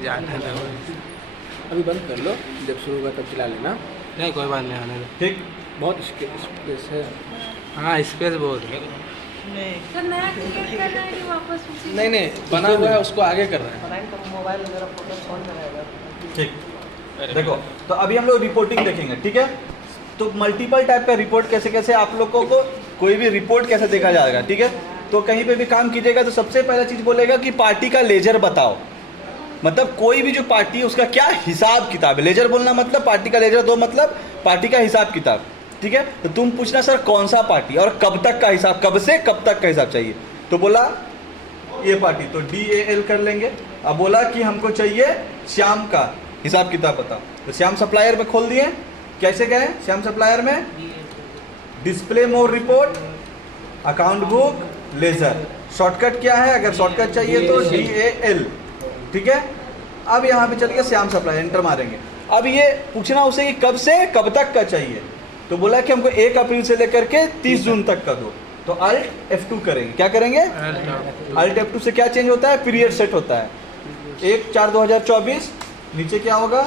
ज़्यादा ना हो। अभी बंद कर लो, जब शुरू होगा तब चला लेना। नहीं कोई बात नहीं, आने दो। ठीक। बहुत स्पेस है। हाँ स्पेस बहुत है। तो नया क्रिएट करना है कि वापस उसी नहीं नहीं, बना हुआ है, उसको आगे कर रहे हैं। मोबाइल मेरा फोटो फोन में रहेगा। ठीक। देखो, तो अभी हम लोग रिपोर्टिंग देखेंगे, ठीक है। तो मल्टीपल टाइप का रिपोर्ट कैसे कैसे आप लोगों को कोई भी रिपोर्ट कैसे देखा जाएगा, ठीक है। तो कहीं पे भी काम कीजिएगा तो सबसे पहला चीज़ बोलेगा कि पार्टी का लेजर बताओ। मतलब कोई भी जो पार्टी है उसका क्या हिसाब किताब है। लेजर बोलना मतलब पार्टी का लेजर दो, मतलब पार्टी का हिसाब किताब, ठीक है। तो तुम पूछना सर कौन सा पार्टी और कब तक का हिसाब, कब से कब तक का हिसाब चाहिए। तो बोला ये पार्टी, तो DAL कर लेंगे। अब बोला कि हमको चाहिए श्याम का हिसाब किताब बताओ, तो श्याम सप्लायर में खोल दिए। कैसे गए श्याम सप्लायर में? Display more report, account book, ledger. Shortcut क्या है? अगर शॉर्टकट चाहिए तो DAL, ठीक है। अब यहाँ पे चलिए श्याम सप्लायर, एंटर मारेंगे। अब ये पूछना उसे कि कब से कब तक का चाहिए। तो बोला कि हमको 1 अप्रैल से लेकर के 30 जून तक का दो। तो Alt F2 करेंगे। क्या करेंगे? Alt F2 से क्या चेंज होता है? पीरियड सेट होता है। 1/4/2024, नीचे क्या होगा?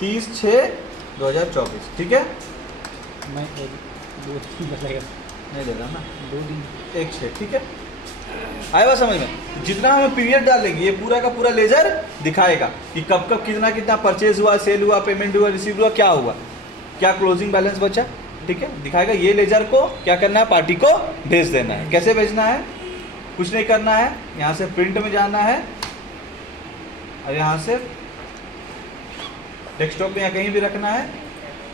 30/6/2024, ठीक है। मैं 2 दिन लगेगा, नहीं देगा ना, 2 दिन। 1/6, ठीक है। आया बात समझ में? जितना हम पीरियड डालेंगे ये पूरा का पूरा लेजर दिखाएगा कि कब कब कितना कितना परचेज हुआ, सेल हुआ, पेमेंट हुआ, रिसीव हुआ, क्या हुआ, क्या क्लोजिंग बैलेंस बचा, ठीक है, दिखाएगा। ये लेजर को क्या करना है? पार्टी को भेज देना है। कैसे भेजना है? कुछ नहीं करना है, यहाँ से प्रिंट में जाना है और यहाँ से डेस्कटॉप में या कहीं भी रखना है,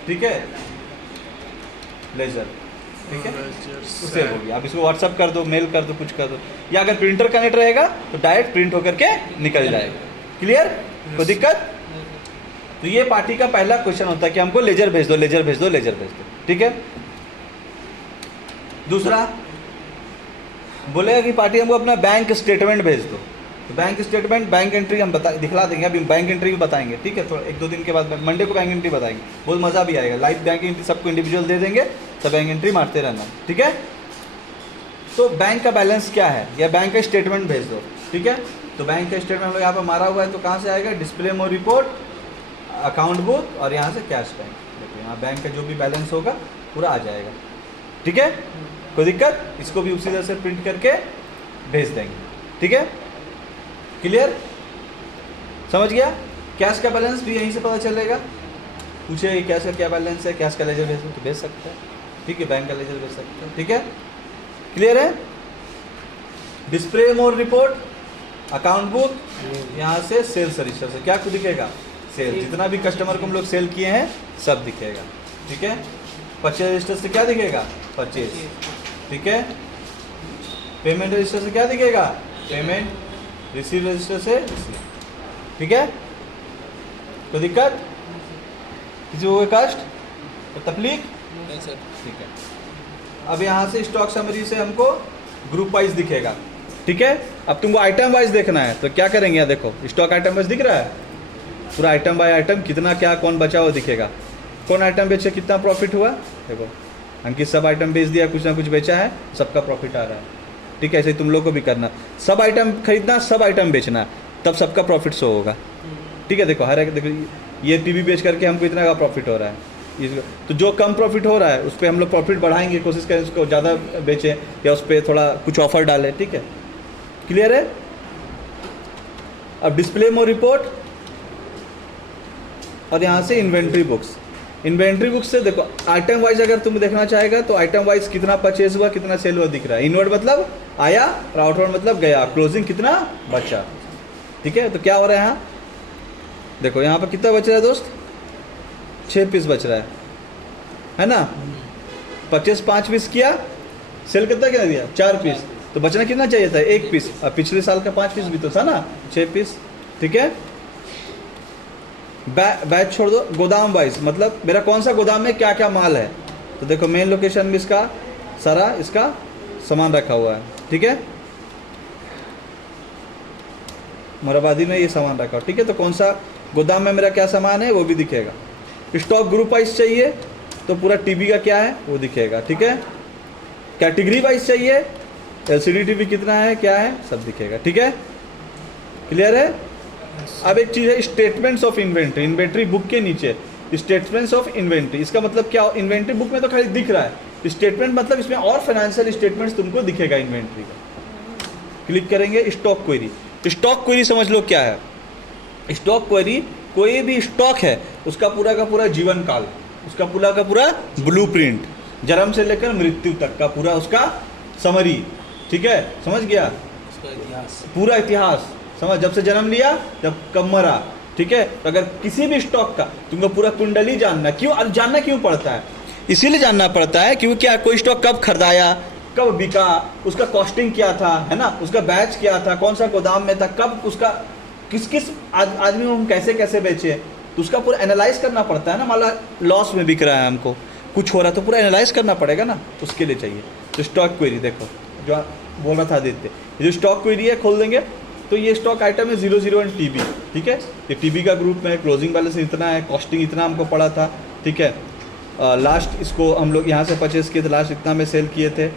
ठीक है, लेजर, ठीक है, उससे हो गया। अब इसको व्हाट्सअप कर दो, मेल कर दो, कुछ कर दो, या अगर प्रिंटर कनेक्ट रहेगा तो डायरेक्ट प्रिंट होकर के निकल जाएगा। क्लियर? कोई दिक्कत? तो ये पार्टी का पहला क्वेश्चन होता है कि हमको लेजर भेज दो, लेजर भेज दो, लेजर भेज दो, ठीक है। दूसरा बोलेगा कि पार्टी हमको अपना बैंक स्टेटमेंट भेज दो। तो बैंक स्टेटमेंट, बैंक एंट्री हम दिखला देंगे। अभी बैंक एंट्री भी बताएंगे, ठीक है, थोड़ा 1-2 दिन के बाद, मंडे को बैंक एंट्री बताएंगे, बहुत मज़ा भी आएगा। लाइव बैंक एंट्री सबको इंडिविजुअल दे देंगे, तो बैंक एंट्री मारते रहना, ठीक है। तो बैंक का बैलेंस क्या है या बैंक का स्टेटमेंट भेज दो, ठीक है। तो बैंक का स्टेटमेंट हम लोग यहाँ पर मारा हुआ है, तो कहाँ से आएगा? Display more report, account book और यहाँ से कैश बैंक। देखो यहाँ बैंक का जो भी बैलेंस होगा पूरा आ जाएगा, ठीक है। कोई दिक्कत? इसको भी उसी तरह से प्रिंट करके भेज देंगे, ठीक है। क्लियर? समझ गया? कैश का बैलेंस भी यहीं से पता चलेगा। पूछे कि कैश का क्या बैलेंस है, कैश का लेजर भेज तो भेज सकते हैं, ठीक है, बैंक का लेजर भेज सकते हैं, ठीक है। क्लियर है? Display more report, account book, यहाँ से सेल्स रजिस्टर से क्या कुछ दिखेगा? सेल, जितना भी कस्टमर को हम लोग सेल किए हैं सब दिखेगा, ठीक है। परचेज रजिस्टर से क्या दिखेगा? परचेज, ठीक है। पेमेंट रजिस्टर से क्या दिखेगा? पेमेंट। रिसीव रजिस्टर से रिसीव, ठीक है। कोई दिक्कत? किसी को कष्ट तो तकलीफ नहीं सर। ठीक है। अब यहाँ से स्टॉक समरी से हमको ग्रुप वाइज दिखेगा, ठीक है। अब तुमको आइटम वाइज देखना है तो क्या करेंगे? यहाँ देखो स्टॉक आइटम वाइज दिख रहा है, पूरा आइटम बाय आइटम कितना क्या कौन बचा वो दिखेगा। कौन आइटम बेचे, कितना प्रॉफिट हुआ, देखो अंकित सब आइटम बेच दिया, कुछ ना कुछ बेचा है, सबका प्रॉफिट आ रहा है, ठीक है। ऐसे ही तुम लोग को भी करना, सब आइटम खरीदना, सब आइटम बेचना, तब सबका प्रॉफिट शो होगा, ठीक है। देखो हर एक, देखो ये टीवी बेच करके हमको इतना का प्रॉफिट हो रहा है, तो जो कम प्रॉफिट हो रहा है उस पर हम लोग प्रॉफिट बढ़ाएंगे, कोशिश करें उसको ज़्यादा बेचें या उस पर थोड़ा कुछ ऑफर डालें, ठीक है। क्लियर है? अब डिस्प्ले मोर रिपोर्ट और यहाँ से इन्वेंट्री बुक्स। इन्वेंट्री बुक्स से देखो आइटम वाइज अगर तुम देखना चाहेगा तो आइटम वाइज कितना परचेज हुआ, कितना सेल हुआ दिख रहा है। इनवर्ड मतलब आया और आउटवर्ड मतलब गया, क्लोजिंग कितना बचा, ठीक है। तो क्या हो रहा है यहाँ, देखो यहाँ पर कितना बच रहा है दोस्त? 6 पीस बच रहा है ना। परचेज 5 पीस किया, सेल कितना क्या दिया? 4 पीस, तो बचना कितना चाहिए था? 1 पीस। अब पिछले साल का 5 पीस भी तो था ना, 6 पीस, ठीक है। बैच छोड़ दो, गोदाम वाइज मतलब मेरा कौन सा गोदाम में क्या क्या माल है, तो देखो मेन लोकेशन में इसका सारा इसका सामान रखा हुआ है, ठीक है। मोराबादी में ये सामान रखा, ठीक है। तो कौन सा गोदाम में मेरा क्या सामान है वो भी दिखेगा। स्टॉक ग्रुप वाइज चाहिए तो पूरा टीवी का क्या है वो दिखेगा, ठीक है। कैटेगरी वाइज चाहिए, एलसीडी टीवी कितना है क्या है सब दिखेगा, ठीक है। क्लियर है? अब एक चीज़ है statements of inventory, inventory book के नीचे स्टेटमेंट्स ऑफ इन्वेंट्री, इसका मतलब क्या? इन्वेंट्री बुक में तो खाली दिख रहा है, स्टेटमेंट मतलब इसमें और फाइनेंशियल स्टेटमेंट्स तुमको दिखेगा इन्वेंट्री का। क्लिक करेंगे स्टॉक क्वेरी। स्टॉक क्वेरी समझ लो क्या है। स्टॉक क्वेरी कोई भी स्टॉक है उसका पूरा का पूरा जीवन काल, उसका पूरा का पूरा ब्लूप्रिंट, जन्म से लेकर मृत्यु तक का पूरा उसका समरी, ठीक है, समझ गया? उसका इतिहास, पूरा इतिहास समझ, जब से जन्म लिया जब कब मरा, ठीक है। तो अगर किसी भी स्टॉक का तुमको पूरा कुंडली जानना, क्यों जानना क्यों पड़ता है? इसीलिए जानना पड़ता है क्योंकि क्या कोई स्टॉक कब खरीदाया, कब बिका, उसका कॉस्टिंग क्या था, है ना, उसका बैच क्या था, कौन सा गोदाम में था, कब उसका किस किस आदमी को हम कैसे कैसे बेचे, तो उसका पूरा एनालाइज करना पड़ता है ना। मान लो लॉस में बिक रहा है, हमको कुछ हो रहा है तो पूरा एनालाइज करना पड़ेगा ना, उसके लिए चाहिए। तो स्टॉक क्वेरी देखो जो बोल रहा था आदित्य, ये जो स्टॉक क्वेरी है खोल देंगे तो ये स्टॉक आइटम है 001 TB, ठीक है। ये TB का ग्रुप में क्लोजिंग बैलेंस इतना है, कॉस्टिंग इतना हमको पड़ा था, ठीक है। लास्ट इसको हम लोग यहाँ से परचेज़ किए थे, लास्ट इतना में सेल किए थे,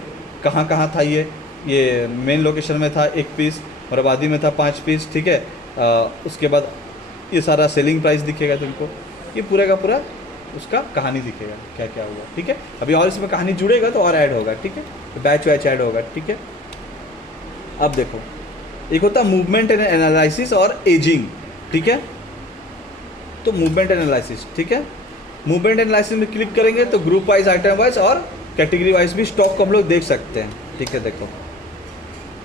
कहाँ कहाँ था ये मेन लोकेशन में था 1 पीस और आबादी में था 5 पीस, ठीक है। उसके बाद ये सारा सेलिंग प्राइस दिखेगा तुमको, ये पूरा का पूरा उसका कहानी दिखेगा क्या क्या हुआ, ठीक है। अभी और इसमें कहानी जुड़ेगा तो और ऐड होगा, ठीक है, तो बैच वैच ऐड होगा, ठीक है। अब देखो एक होता है मूवमेंट एंड एनालिसिस और एजिंग, ठीक है। तो मूवमेंट एनालिसिस, ठीक है, मूवमेंट एनालिसिस में क्लिक करेंगे तो ग्रुप वाइज, आइटम वाइज और कैटेगरी वाइज भी स्टॉक को हम लोग देख सकते हैं, ठीक है। देखो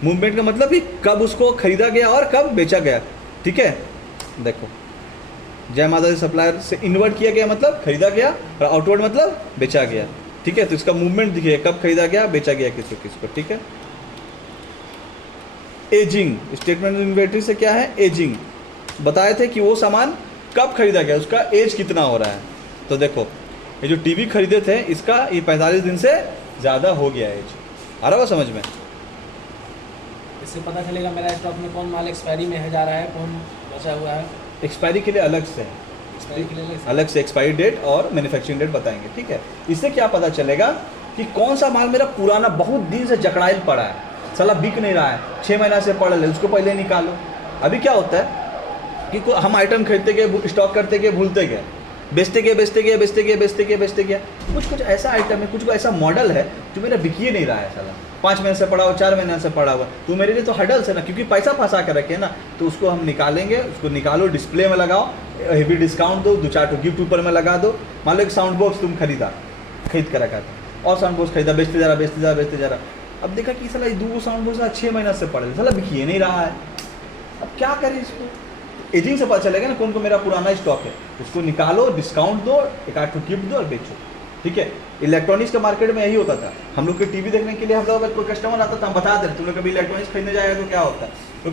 मूवमेंट का मतलब कि कब उसको खरीदा गया और कब बेचा गया, ठीक है। देखो जय माता दी सप्लायर से इनवर्ड किया गया मतलब खरीदा गया और आउटवर्ड मतलब बेचा गया, ठीक है। तो इसका मूवमेंट दिखिए कब खरीदा गया बेचा गया किसको किसको, ठीक है। एजिंग, स्टेटमेंट इन्वेंटरी से क्या है? एजिंग बताए थे कि वो सामान कब खरीदा गया, उसका एज कितना हो रहा है। तो देखो ये जो टीवी खरीदे थे इसका ये 45 दिन से ज़्यादा हो गया एज, आ रहा हुआ समझ में? इससे पता चलेगा मेरा स्टॉक में कौन माल एक्सपायरी में है जा रहा है, कौन बचा हुआ है। एक्सपायरी के लिए अलग से एक्सपायरी के लिए अलग से एक्सपायरी डेट और मैन्युफैक्चरिंग डेट बताएंगे, ठीक है। इससे क्या पता चलेगा कि कौन सा माल मेरा पुराना बहुत दिन से जकड़ाइल पड़ा है, साला बिक नहीं रहा है, 6 महीना से पड़ा है, उसको पहले निकालो। अभी क्या होता है कि हम आइटम खरीदते गए, स्टॉक करते गए, भूलते गए, बेचते गए, कुछ ऐसा आइटम है, कुछ ऐसा मॉडल है जो मेरा बिकिए नहीं रहा है, साला 5 महीने से पड़ा हुआ, 4 महीने से पड़ा हुआ, तो मेरे लिए तो हडल्स है ना, क्योंकि पैसा फंसा कर रखे ना। तो उसको हम निकालेंगे, उसको निकालो, डिस्प्ले में लगाओ, हेवी डिस्काउंट दो, 2-4 ठो गिफ्ट ऊपर में लगा दो। मान लो एक साउंड बॉक्स तुम खरीद कर रखा था और साउंड बॉक्स खरीदा, बेचते जा रहा, अब देखा कि साला 2 साउंड बॉक्स 6 महीना से पड़े, साला बिकिए नहीं रहा है, अब क्या करें इसको? एजिंग से पता चलेगा ना कौन को मेरा पुराना स्टॉक है, उसको निकालो, डिस्काउंट दो, 1-8 गिफ्ट दो और बेचो, ठीक है। इलेक्ट्रॉनिक्स का मार्केट में यही होता था। हम लोग के टीवी देखने के लिए हम लोग अगर कोई कस्टमर आता था हम बता देते, तुम लोग कभी इलेक्ट्रॉनिक्स खरीदने जाएगा तो क्या होता है, तो